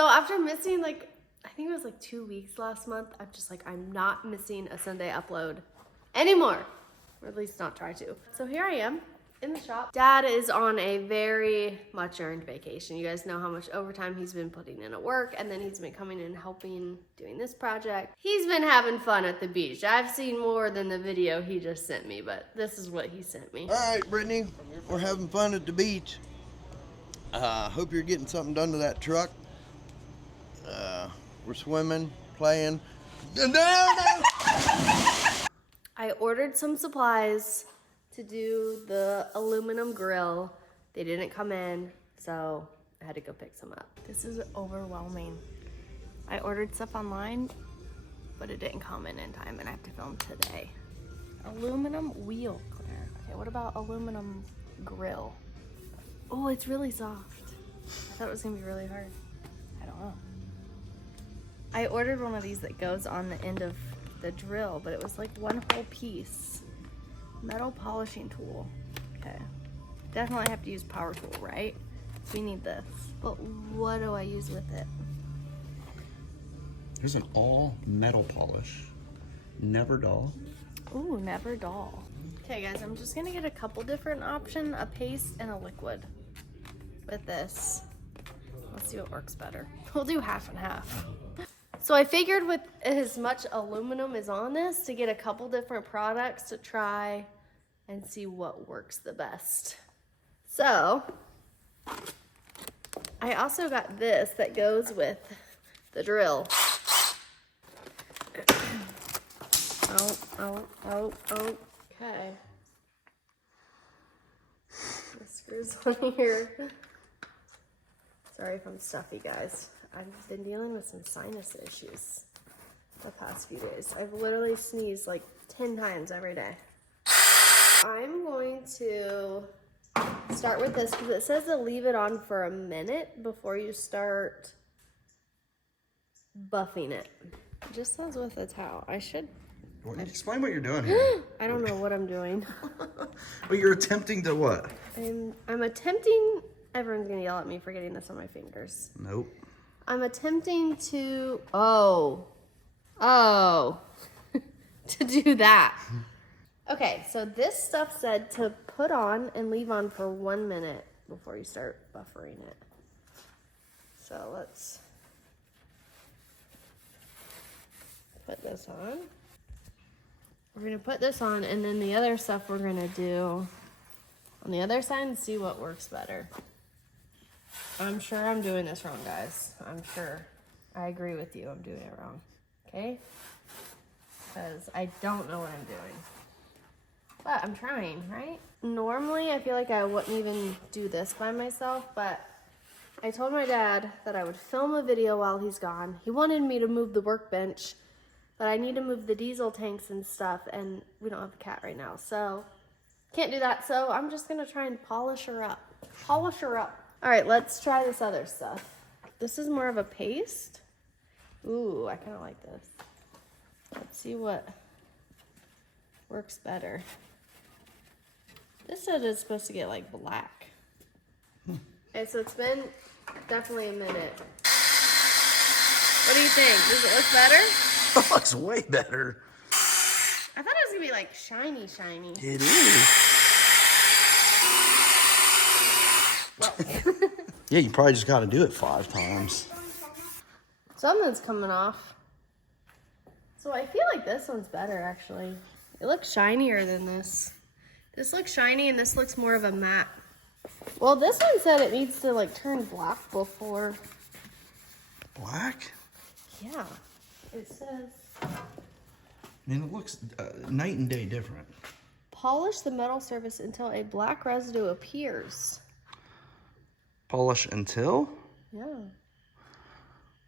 So after missing like, I think it was like 2 weeks last month, I'm just like, I'm not missing a Sunday upload anymore. Or at least not try to. So here I am in the shop. Dad is on a very much earned vacation. You guys know how much overtime he's been putting in at work, and then he's been coming and helping doing this project. He's been having fun at the beach. I've seen more than the video he just sent me, but this is what he sent me. All right, Brittany, we're having fun at the beach. Hope you're getting something done to that truck. We're swimming, playing. No! I ordered some supplies to do the aluminum grill. They didn't come in, so I had to go pick some up. This is overwhelming. I ordered stuff online, but it didn't come in time, and I have to film today. Aluminum wheel cleaner. Okay, what about aluminum grill? Oh, it's really soft. I thought it was gonna be really hard. I don't know. I ordered one of these that goes on the end of the drill, but it was like one whole piece. Metal polishing tool. Okay. Definitely have to use power tool, right? So we need this. But what do I use with it? Here's an all metal polish. Never dull. Ooh, never dull. Okay guys, I'm just gonna get a couple different options, a paste and a liquid with this. Let's see what works better. We'll do half and half. So I figured with as much aluminum as on this to get a couple different products to try and see what works the best. So I also got this that goes with the drill. Oh. Okay. The screws on here. Sorry if I'm stuffy, guys. I've been dealing with some sinus issues the past few days. I've literally sneezed like 10 times every day. I'm going to start with this because it says to leave it on for a minute before you start buffing it. It just says with a towel. I should. Explain what you're doing here. I don't know what I'm doing. But you're attempting to what? I'm attempting. Everyone's gonna yell at me for getting this on my fingers. Nope. I'm attempting to, to do that. Okay, so this stuff said to put on and leave on for 1 minute before you start buffering it. So let's put this on. We're gonna put this on, and then the other stuff we're gonna do on the other side and see what works better. I'm sure I'm doing this wrong, guys. I'm sure. I agree with you. I'm doing it wrong. Okay? Because I don't know what I'm doing. But I'm trying, right? Normally, I feel like I wouldn't even do this by myself, but I told my dad that I would film a video while he's gone. He wanted me to move the workbench, but I need to move the diesel tanks and stuff, and we don't have a cat right now, so can't do that. So I'm just going to try and polish her up. Polish her up. All right, let's try this other stuff. This is more of a paste. Ooh, I kind of like this. Let's see what works better. This said it's supposed to get like black. Okay, so it's been definitely a minute. What do you think? Does it look better? That looks way better. I thought it was gonna be like shiny. It is. Well, Yeah, you probably just got to do it 5 times. something's coming off. So I feel like this one's better, actually. It looks shinier than this. This looks shiny, and this looks more of a matte. Well, this one said it needs to like turn black before. Black? Yeah, it says. I mean, it looks night and day different. Polish the metal surface until a black residue appears. Polish until? Yeah.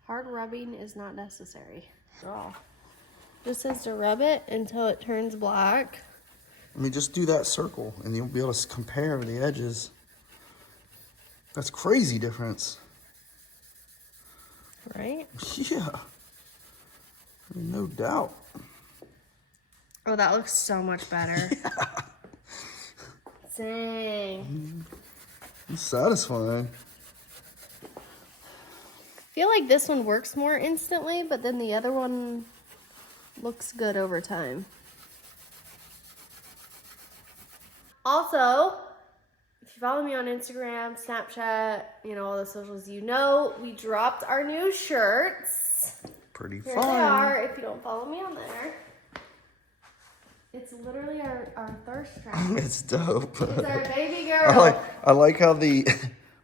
Hard rubbing is not necessary at all. This says to rub it until it turns black. I mean, just do that circle, and you'll be able to compare the edges. That's crazy difference. Right? Yeah. I mean, no doubt. Oh, that looks so much better. Yeah. Dang. It's satisfying. feel like this one works more instantly, but then the other one looks good over time. Also, if you follow me on Instagram, Snapchat, you know, all the socials, you know, we dropped our new shirts. Pretty Here fun. they are, if you don't follow me on there. It's literally our thirst trap. It's dope. It's our baby girl. I like how the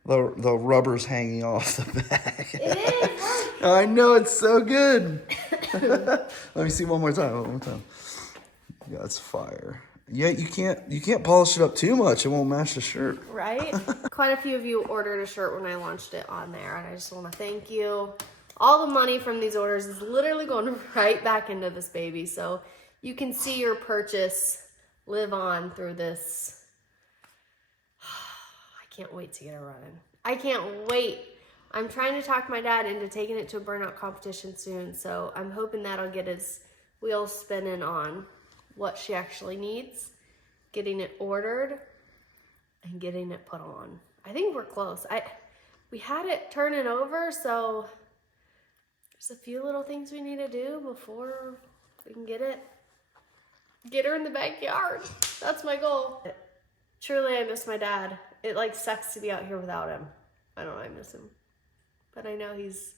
rubber's hanging off the back. It is. I know, it's so good. Let me see one more time. Yeah, it's fire. Yeah, you can't polish it up too much. It won't match the shirt. Right? Quite a few of you ordered a shirt when I launched it on there, and I just want to thank you. All the money from these orders is literally going right back into this baby, so you can see your purchase live on through this. I can't wait to get it running. I can't wait. I'm trying to talk my dad into taking it to a burnout competition soon, so I'm hoping that'll get his wheels spinning on what she actually needs, getting it ordered, and getting it put on. I think we're close. We had it turning over, so there's a few little things we need to do before we can get her in the backyard. That's my goal. Truly, I miss my dad. It like sucks to be out here without him. I don't know, I miss him. But I know he's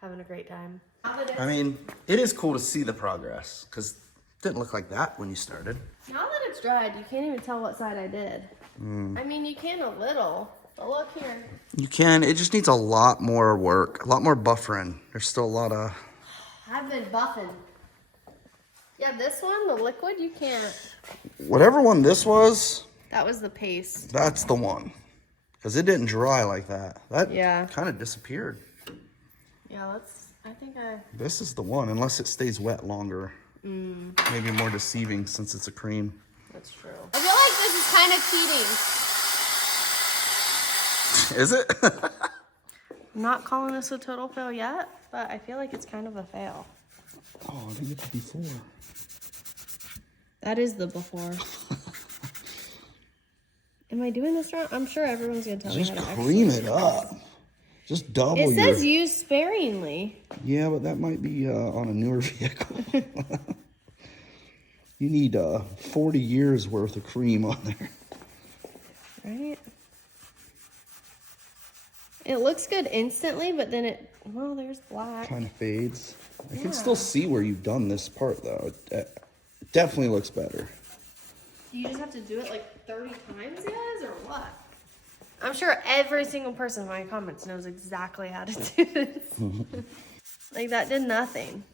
having a great time. I mean, it is cool to see the progress, because it didn't look like that when you started. Now that it's dried, you can't even tell what side I did. I mean, you can a little, but look here. You can. It just needs a lot more work, a lot more buffering. There's still a lot of... I've been buffing. Yeah, this one, the liquid, you can't. Whatever one this was... That was the paste. That's the one. Because it didn't dry like that. That kind of disappeared. Yeah, This is the one, unless it stays wet longer. Maybe more deceiving since it's a cream. That's true. I feel like this is kind of cheating. Is it? I'm not calling this a total fail yet, but I feel like it's kind of a fail. Oh, I think it's before. That is the before. Am I doing this wrong? I'm sure everyone's going to tell me how to cream it up. Just double It says use sparingly. Yeah, but that might be on a newer vehicle. You need 40 years worth of cream on there. Right? It looks good instantly, but then well, there's black. Kind of fades. I can still see where you've done this part, though. It definitely looks better. You just have to do it like 30 times, guys, or what? I'm sure every single person in my comments knows exactly how to do this. Like, that did nothing.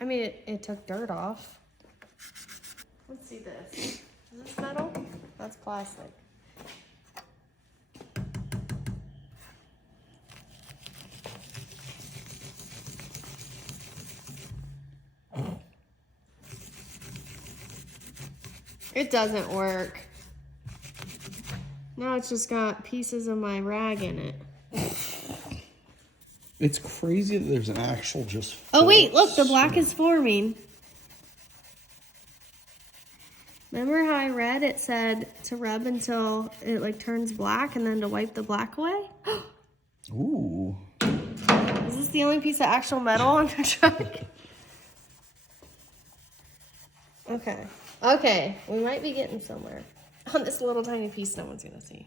I mean, it took dirt off. Let's see this. Is this metal? That's plastic. It doesn't work. Now it's just got pieces of my rag in it. It's crazy that there's an actual just... Oh wait, look, the black is forming. Remember how I read it said to rub until it like turns black and then to wipe the black away? Ooh. Is this the only piece of actual metal on your truck? Okay. Okay, we might be getting somewhere. On this little tiny piece no one's gonna see.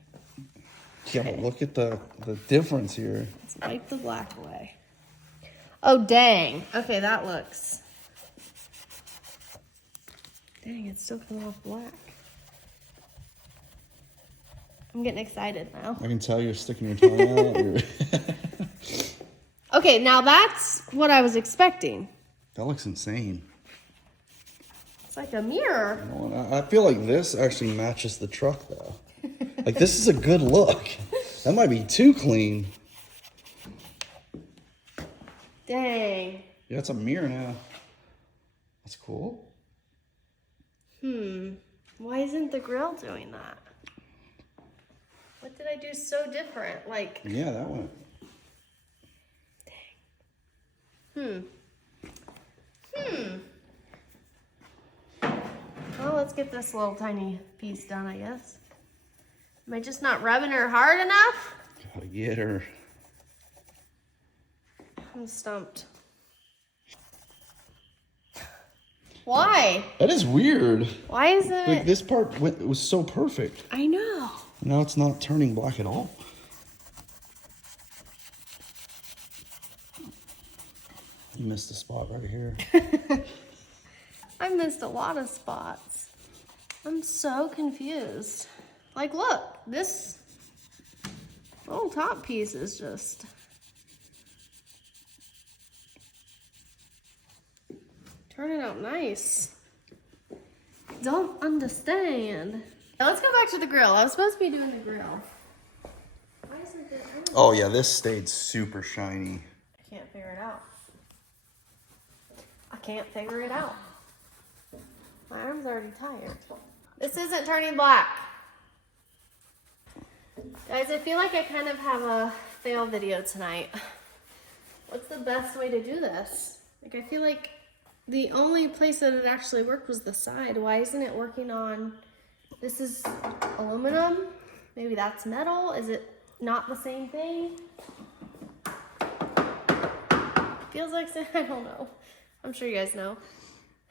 Yeah, but look at the difference here. Let's wipe the black away. Oh, dang. Okay, that looks... Dang, it's still coming off black. I'm getting excited now. I can tell you're sticking your tongue out. Okay, now that's what I was expecting. That looks insane. It's like a mirror. You know, I feel like this actually matches the truck, though. Like, this is a good look. That might be too clean. Dang. Yeah, it's a mirror now. That's cool. Why isn't the grill doing that? What did I do so different? Like... Yeah, that one. Dang. Well, let's get this little tiny piece done, I guess. Am I just not rubbing her hard enough? Gotta get her. I'm stumped. Why? That is weird. Why is it? Like this part was so perfect. I know. Now it's not turning black at all. You missed a spot right here. I missed a lot of spots. I'm so confused. Like, look, this little top piece is just turning out nice. Don't understand. Now let's go back to the grill. I was supposed to be doing the grill. Why isn't it? Oh yeah, this stayed super shiny. I can't figure it out. I can't figure it out. My arm's already tired. This isn't turning black. Guys, I feel like I kind of have a fail video tonight. What's the best way to do this? Like, I feel like the only place that it actually worked was the side. Why isn't it working on... This is aluminum. Maybe that's metal. Is it not the same thing? Feels like... I don't know. I'm sure you guys know.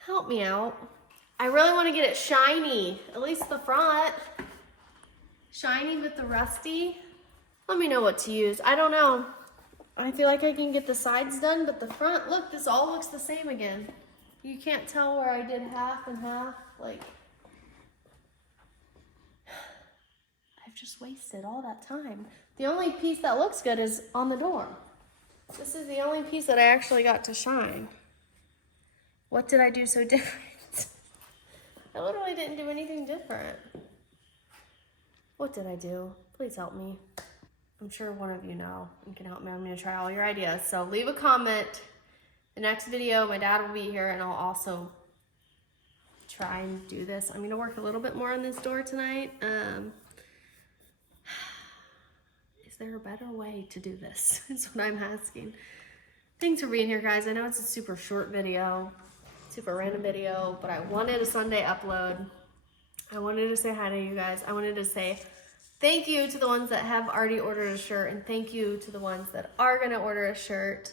Help me out. I really want to get it shiny. At least the front. Shiny with the rusty. Let me know what to use. I don't know. I feel like I can get the sides done, but the front, look, this all looks the same again. You can't tell where I did half and half. Like, I've just wasted all that time. The only piece that looks good is on the door. This is the only piece that I actually got to shine. What did I do so different? I literally didn't do anything different. What did I do? Please help me. I'm sure one of you know and can help me. I'm going to try all your ideas. So leave a comment. The next video, my dad will be here, and I'll also try and do this. I'm going to work a little bit more on this door tonight. Is there a better way to do this? Is what I'm asking. Thanks for being here, guys. I know it's a super short video, super random video, but I wanted a Sunday upload. I wanted to say hi to you guys. I wanted to say thank you to the ones that have already ordered a shirt, and thank you to the ones that are going to order a shirt.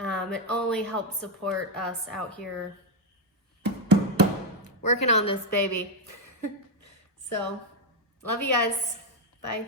It only helps support us out here working on this baby. So, love you guys. Bye.